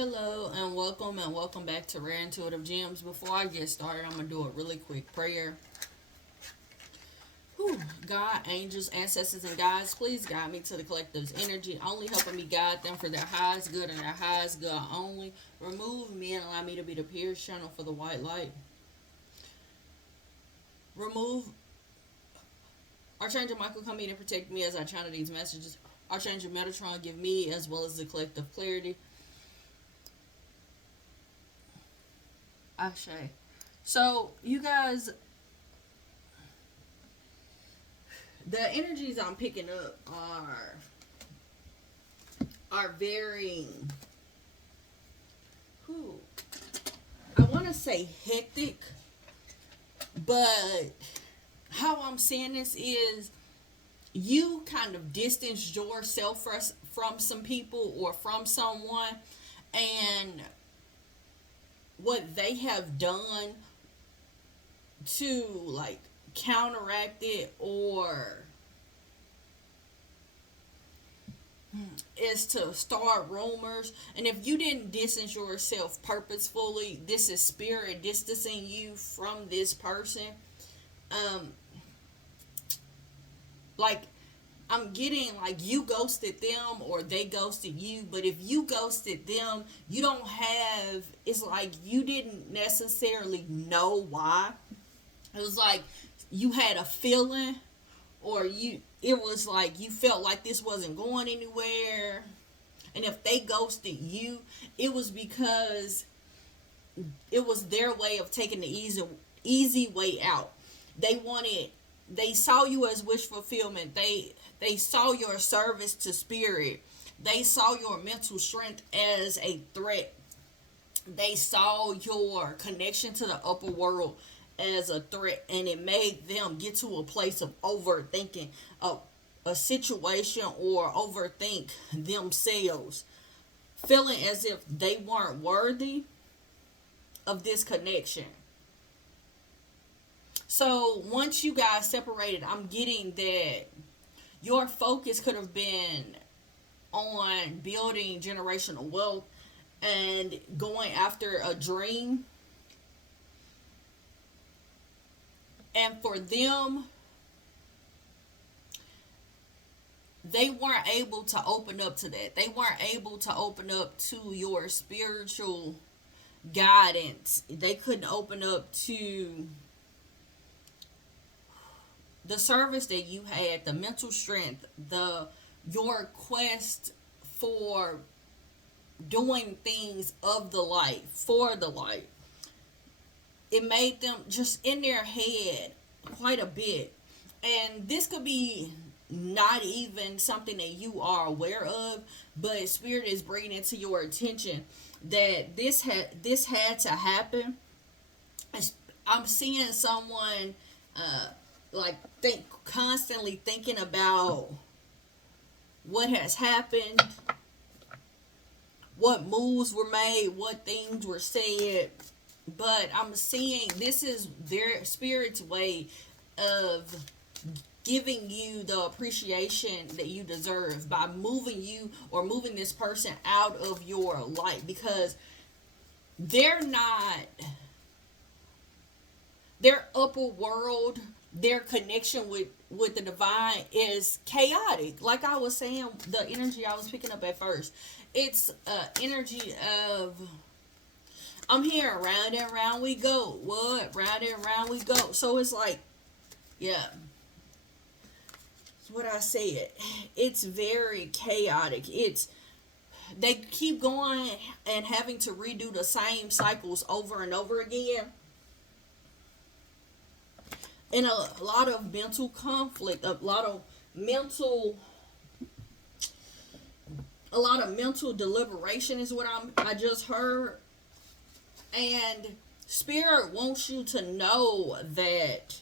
Hello and welcome back to Rare Intuitive Gems. Before I get started, I'm gonna do a really quick prayer. Whew. God, angels, ancestors, and guides, please guide me to the collective's energy, only helping me guide them for their highest good and their highest good only. Remove me and allow me to be the pierce channel for the white light. Remove Archangel Michael, come in and protect me as I channel these messages. Archangel Metatron, give me as well as the collective clarity. Ashe. So, you guys, the energies I'm picking up are very, whew, I want to say hectic, but how I'm saying this is you kind of distanced yourself from some people or from someone, and what they have done to like counteract it or is to start rumors. And if you didn't distance yourself purposefully, this is spirit distancing you from this person. um like I'm getting like you ghosted them or they ghosted you, but if you ghosted them, you don't have, it's like you didn't necessarily know why. It was like you had a feeling, or it was like you felt like this wasn't going anywhere. And if they ghosted you, it was because it was their way of taking the easy way out. They saw you as wish fulfillment. They saw your service to spirit. They saw your mental strength as a threat. They saw your connection to the upper world as a threat, and it made them get to a place of overthinking a situation or overthink themselves, feeling as if they weren't worthy of this connection. So once you guys separated, I'm getting that your focus could have been on building generational wealth and going after a dream. And for them, they weren't able to open up to that. They weren't able to open up to your spiritual guidance. They couldn't open up to the service that you had, the mental strength, the your quest for doing things of the light, for the light. It made them just in their head quite a bit. And this could be not even something that you are aware of, but spirit is bringing it to your attention that this had to happen. I'm seeing someone like constantly thinking about what has happened, what moves were made, what things were said. But I'm seeing this is their spirit's way of giving you the appreciation that you deserve by moving you or moving this person out of your life, because they're not, their upper world, their connection with the divine is chaotic. Like I was saying, the energy I was picking up at first, it's energy of, I'm here, round and round we go. What? Round and round we go. So it's like, yeah, what I said. It's very chaotic. They keep going and having to redo the same cycles over and over again. And a lot of mental conflict, mental a lot of mental deliberation is what I just heard. And spirit wants you to know that,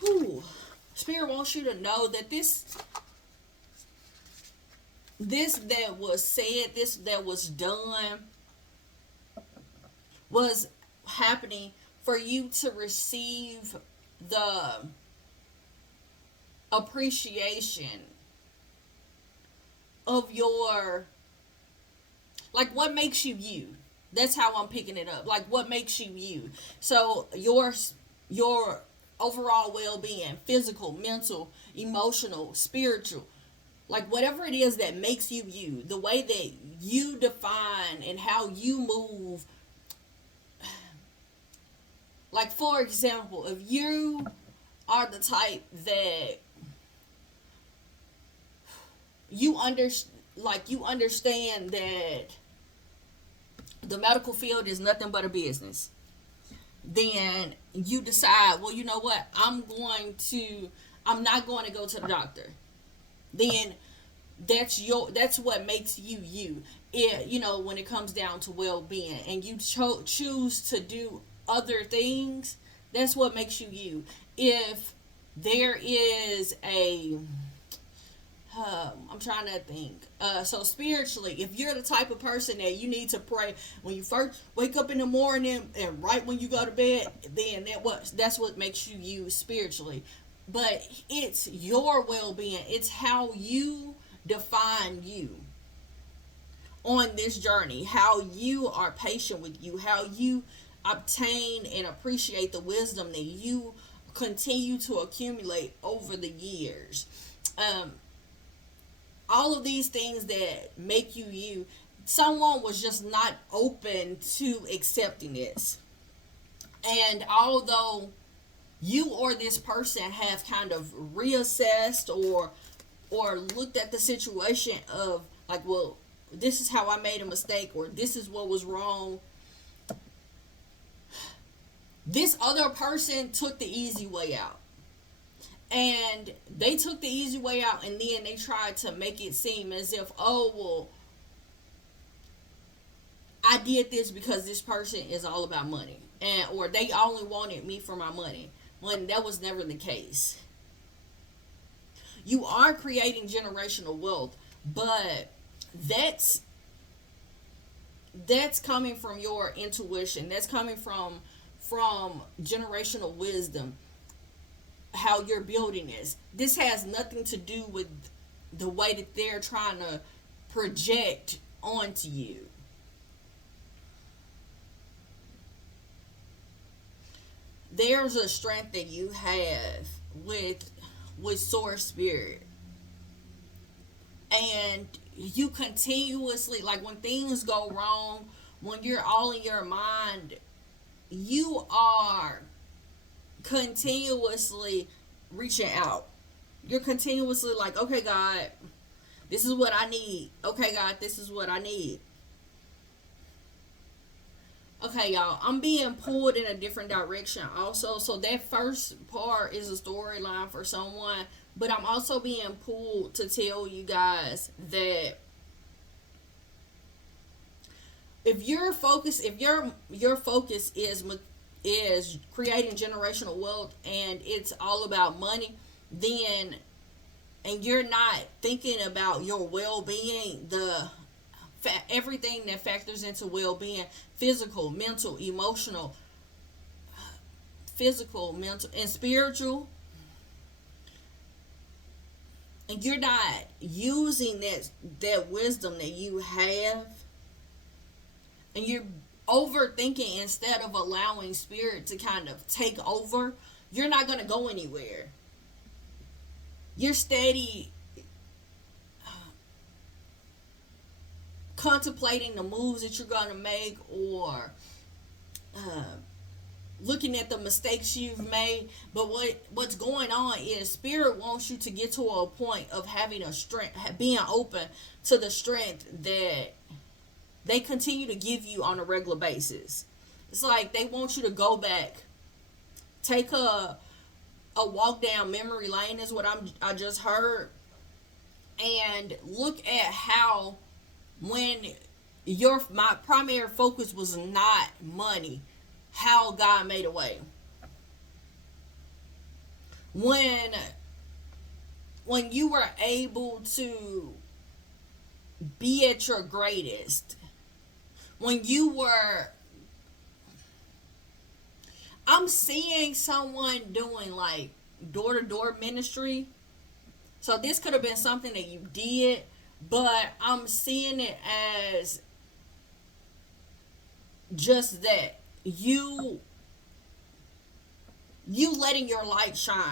whew, spirit wants you to know that this that was said, this that was done, was happening for you to receive the appreciation of your Like, what makes you you? That's how I'm picking it up. Like, what makes you you? So your overall well-being, physical, mental, emotional, spiritual, like whatever it is that makes you you, the way that you define and how you move. Like, for example, if you are the type that you you understand that the medical field is nothing but a business, then you decide, well, you know what, I'm not going to go to the doctor. Then that's what makes you you. When it comes down to well-being, and you choose to do other things, that's what makes you you. If there is a I'm trying to think. So spiritually, if you're the type of person that you need to pray when you first wake up in the morning and right when you go to bed, then that's what makes you you spiritually. But it's your well-being. It's how you define you on this journey. How you are patient with you. How you obtain and appreciate the wisdom that you continue to accumulate over the years. All of these things that make you you, someone was just not open to accepting this. And although you or this person have kind of reassessed or looked at the situation of like, well, this is how I made a mistake, or this is what was wrong, this other person took the easy way out. And they took the easy way out, and then they tried to make it seem as if, oh, well, I did this because this person is all about money, or they only wanted me for my money, when that was never the case. You are creating generational wealth, but that's coming from your intuition. That's coming from generational wisdom. How you're building this. This has nothing to do with the way that they're trying to project onto you. There's a strength that you have with source spirit. And you continuously, like when things go wrong, when you're all in your mind, you are continuously reaching out. You're continuously like, okay, God, this is what I need. Okay, God, this is what I need. Okay, y'all, I'm being pulled in a different direction also. So that first part is a storyline for someone, but I'm also being pulled to tell you guys that if your focus is creating generational wealth and it's all about money, then, and you're not thinking about your well-being, everything that factors into well-being, physical, mental, emotional, and spiritual, and you're not using that wisdom that you have, and you're overthinking instead of allowing spirit to kind of take over, you're not going to go anywhere. You're steady contemplating the moves that you're going to make, or looking at the mistakes you've made. But what's going on is spirit wants you to get to a point of having a strength, being open to the strength that they continue to give you on a regular basis. It's like they want you to go back, take a walk down memory lane, is what I just heard, and look at how when my primary focus was not money, how God made a way. When you were able to be at your greatest, when you were, I'm seeing someone doing like door-to-door ministry. So this could have been something that you did, but I'm seeing it as just that you letting your light shine,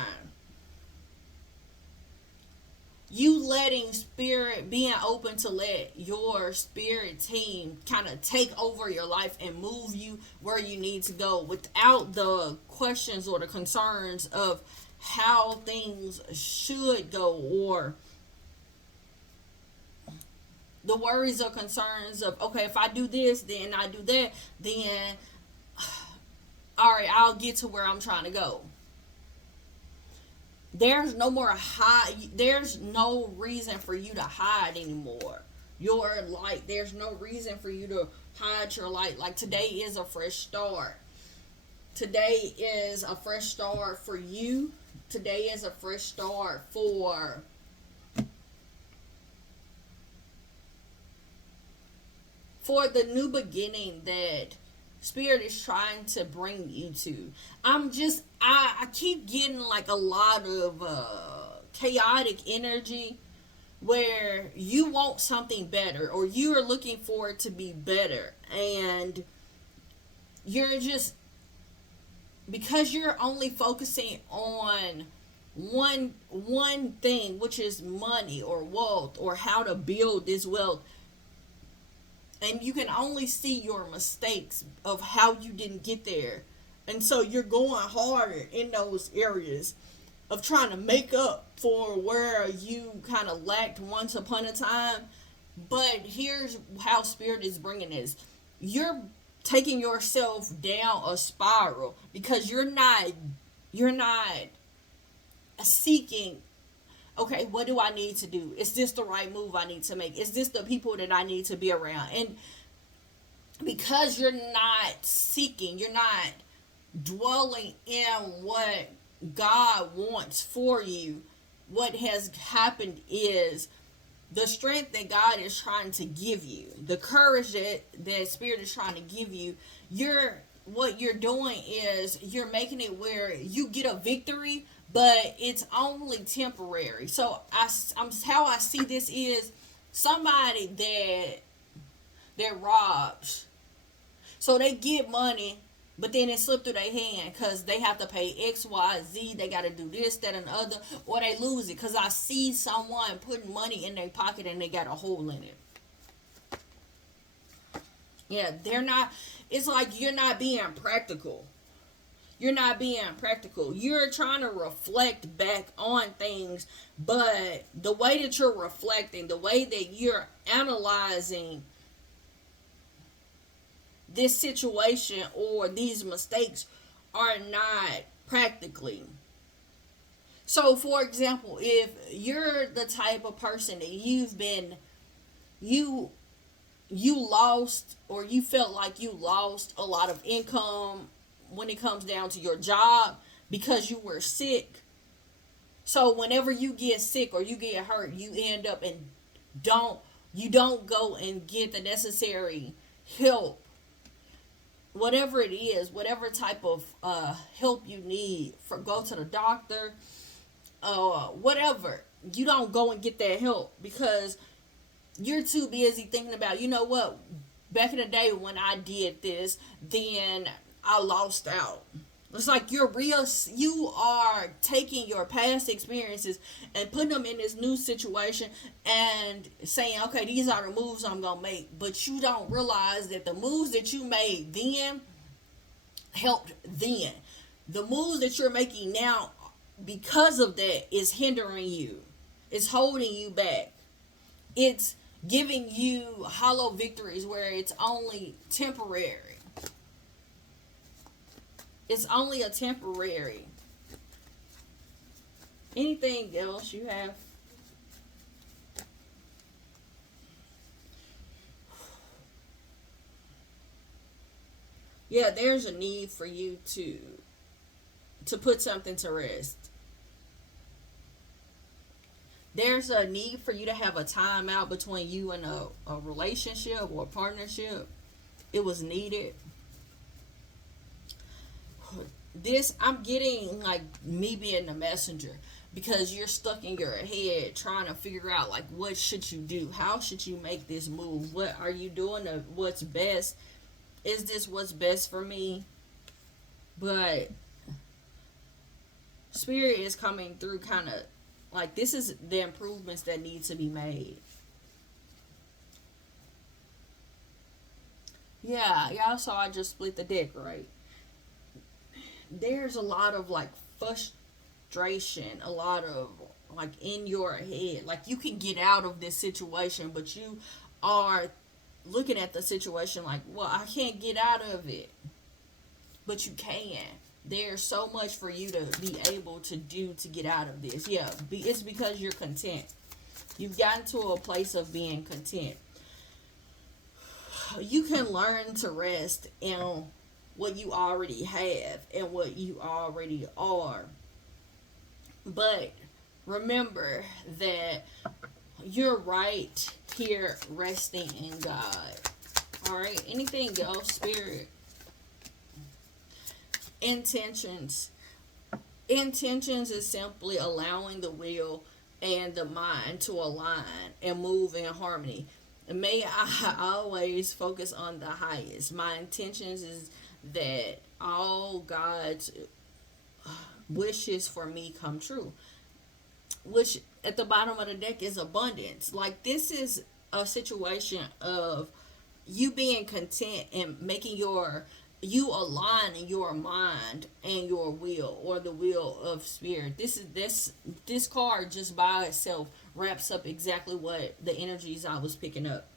you letting spirit, being open to let your spirit team kind of take over your life and move you where you need to go without the questions or the concerns of how things should go, or the worries or concerns of, okay, if I do this, then I do that, then all right, I'll get to where I'm trying to go. There's no more hide. There's no reason for you to hide anymore. Your light. There's no reason for you to hide your light. Like, today is a fresh start. Today is a fresh start for you. Today is a fresh start for the new beginning that spirit is trying to bring you to. I keep getting like a lot of chaotic energy where you want something better, or you are looking for it to be better, and you're just, because you're only focusing on one thing, which is money or wealth, or how to build this wealth, and you can only see your mistakes of how you didn't get there. And so you're going harder in those areas of trying to make up for where you kind of lacked once upon a time. But here's how spirit is bringing this. You're taking yourself down a spiral because you're not seeking, okay, what do I need to do? Is this the right move I need to make? Is this the people that I need to be around? And because you're not seeking, you're not dwelling in what God wants for you, what has happened is the strength that God is trying to give you, the courage that Spirit is trying to give you, what you're doing is you're making it where you get a victory, but it's only temporary. So how I see this is somebody that robs. So they get money, but then it slipped through their hand because they have to pay X, Y, Z. They got to do this, that, and the other, or they lose it. Because I see someone putting money in their pocket and they got a hole in it. Yeah, they're not. It's like you're not being practical. You're not being practical. You're trying to reflect back on things, but the way that you're reflecting, the way that you're analyzing this situation or these mistakes are not practically. So, for example, if you're the type of person that you lost, or you felt like you lost a lot of income when it comes down to your job because you were sick. So whenever you get sick or you get hurt, you end up and don't go and get the necessary help, whatever it is, whatever type of help you need, go to the doctor, whatever. You don't go and get that help because you're too busy thinking about, you know what, back in the day when I did this, then I lost out. It's like you are taking your past experiences and putting them in this new situation and saying, okay, these are the moves I'm going to make. But you don't realize that the moves that you made then helped then. The moves that you're making now, because of that, is hindering you. It's holding you back. It's giving you hollow victories where it's only temporary. It's only a temporary. Anything else you have? Yeah, there's a need for you to put something to rest. There's a need for you to have a time out between you and a relationship or a partnership. It was needed. This, I'm getting like me being the messenger, because you're stuck in your head trying to figure out, like, what should you do? How should you make this move? What are you doing? What's best? Is this what's best for me? But Spirit is coming through kind of like this is the improvements that need to be made. Yeah, y'all saw I just split the deck, right? There's a lot of like frustration, a lot of like in your head. Like you can get out of this situation, but you are looking at the situation like, well, I can't get out of it. But you can. There's so much for you to be able to do to get out of this. Yeah, it's because you're content. You've gotten to a place of being content. You can learn to rest in what you already have and what you already are. But remember that you're right here resting in God. All right. Anything else, Spirit? Intentions. Intentions is simply allowing the will and the mind to align and move in harmony. May I always focus on the highest. My intentions is that all God's wishes for me come true. Which at the bottom of the deck is abundance. Like this is a situation of you being content and making you align in your mind and your will or the will of spirit. This card just by itself wraps up exactly what the energies I was picking up.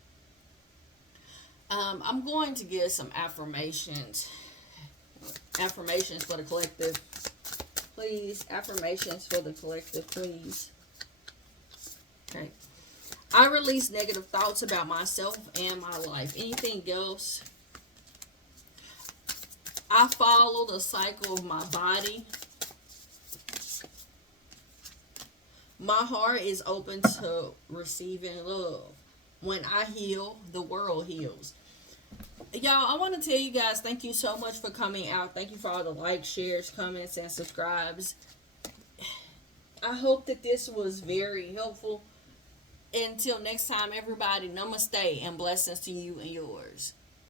I'm going to give some affirmations. Affirmations for the collective. Please, affirmations for the collective, please. Okay. I release negative thoughts about myself and my life. Anything else? I follow the cycle of my body. My heart is open to receiving love. When I heal, the world heals. Y'all, I want to tell you guys, thank you so much for coming out. Thank you for all the likes, shares, comments, and subscribes. I hope that this was very helpful. Until next time, everybody, namaste and blessings to you and yours.